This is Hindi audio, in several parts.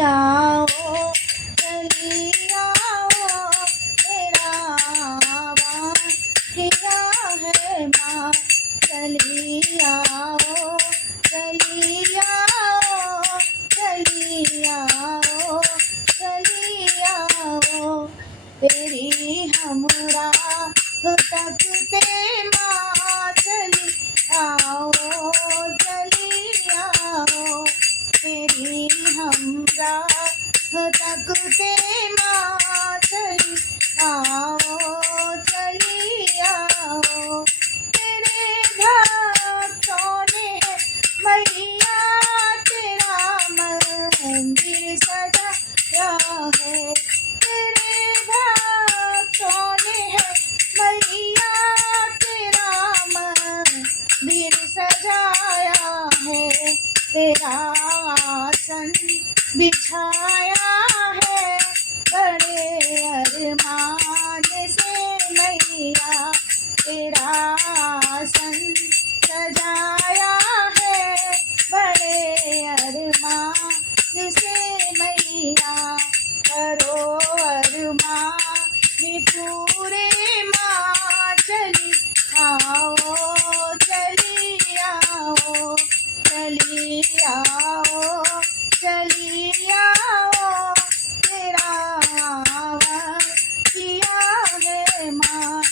आओ चली आओ, तेरा वाहिया है माँ। चली आओ चली आओ, चली आओ चली आओ, तेरी हमरा तकते माँ। चली आओ चली आओ, तेरी हमरा तकते माँ। चली आओ चली आओ, तेरे भक्तों ने है मैया तेरा मंदिर सजाया है। तेरे भक्तों ने है मैया तेरा मंदिर सजाया है। तेरा आसन बिछाया है बड़े अरमान से मैया। तेरा आसन सजाया है बड़े अरमान से मैया। करो अरमान पूरे माँ। चली आओ चली आओ, चली आओ चली आओ, तेरा किया है माँ।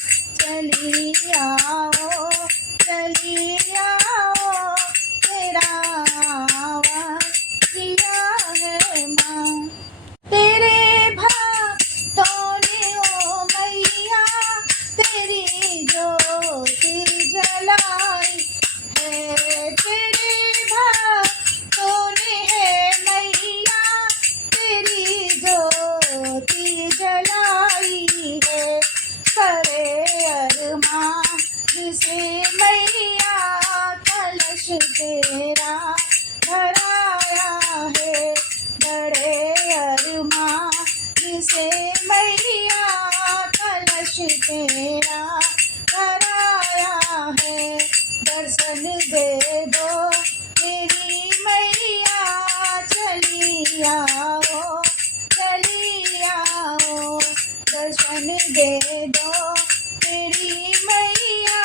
चली आओ चली आओ, तेरा किया है माँ। तेरे भक्तों ने ओ मैया तेरी ज्योति जलाई है। तेरे भक्तों ने है मैया तेरी ज्योति जलाई है। बड़े अरमान से मैया कलश तेरा भराया है। बड़े अरमान से मैया कलश तेरा भराया है। दर्शन दे दो मेरी मैया। चली आओ चली आओ, दर्शन दे दो मेरी मैया।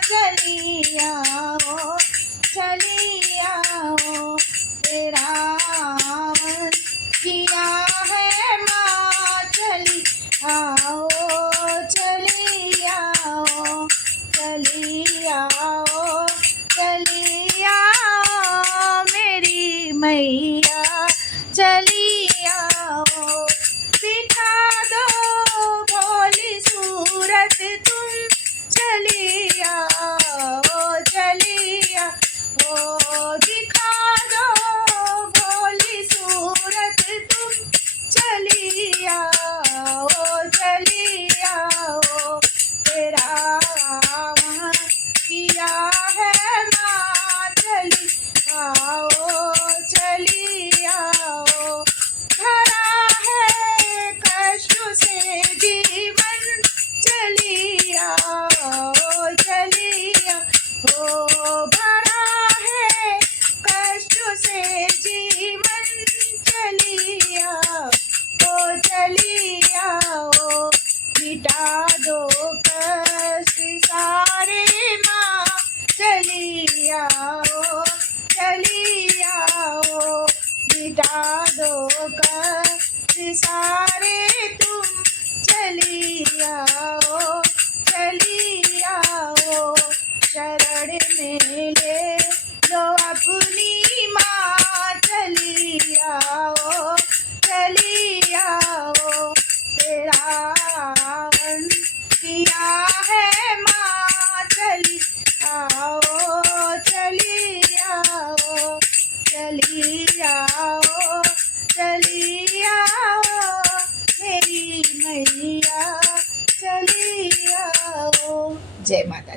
चली आओ चली आओ, तेरा किया है माँ। चली आओ चली आओ, चली आओ चली आओ, मेरी मैया चली आओ। दिखा दो भोली सूरत तुम, चली आओ चली आओ। दिखा दो भोली सूरत तुम, चली आओ चली आओ, तेरा किया है माँ। चली आओ चली आओ, भरा है कष्टों से जीवन। चली आओ चली आओ, भरा है कष्टों से जीवन। चली आओ चली आओ, मिटा दो कष्ट सारे माँ। चली आओ चली आओ, मिटा दो कष्ट सारे तुम। चली आओ चली आओ, शरण में ले लो अपनी माँ। चली आओ चली आओ, तेरा किया है माँ। चली आओ चली आओ, चली आओ चली आओ, मेरी मैया चली आओ। जय माता।